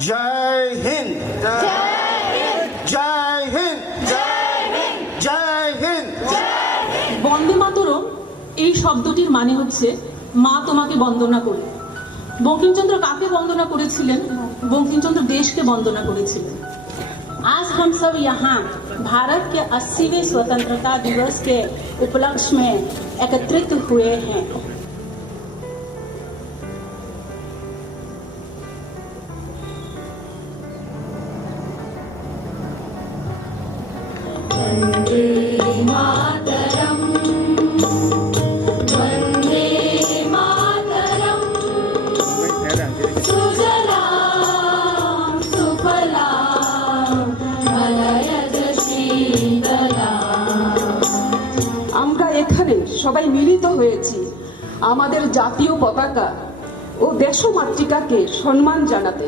जय हिंद जय हिंद जय हिंद। বন্দে মাতরম এই শব্দটির মানে হচ্ছে মা তোমাকে বন্দনা করি। বঙ্কিমচন্দ্র কাকে বন্দনা করেছিলেন? বঙ্কিমচন্দ্র দেশকে বন্দনা করেছিলেন। आज हम सब यहाँ भारत के 80वें स्वतंत्रता दिवस के उपलक्ष्य में एकत्रित हुए हैं। আমরা এখানে সবাই মিলিত হয়েছি আমাদের জাতীয় পতাকা ও দেশমাতৃকাকে সম্মান জানাতে।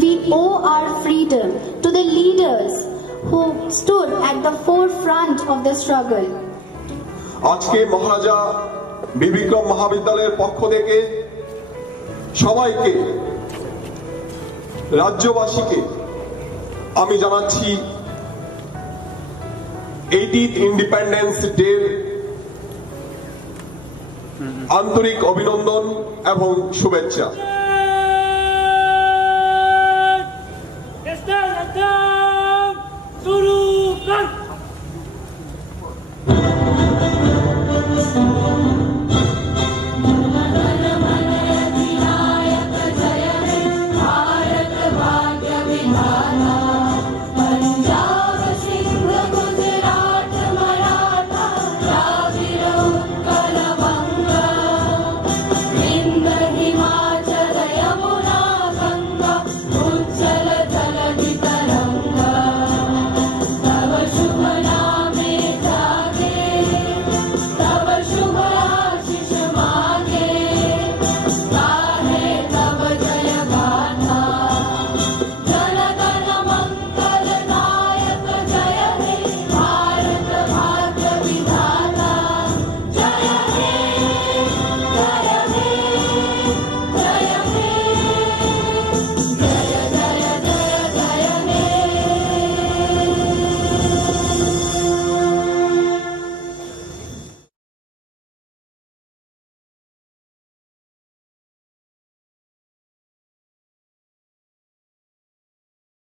We owe our freedom to the leaders who stood at the forefront of the struggle. আজকে মহারাজা বিবিক্রম মহাবিদ্যালয়ের পক্ষ থেকে সবাইকে, রাজ্যবাসীকে আমি জানাচ্ছি 80th ইন্ডিপেন্ডেন্স ডে আন্তরিক অভিনন্দন এবং শুভেচ্ছা। শুরু কর।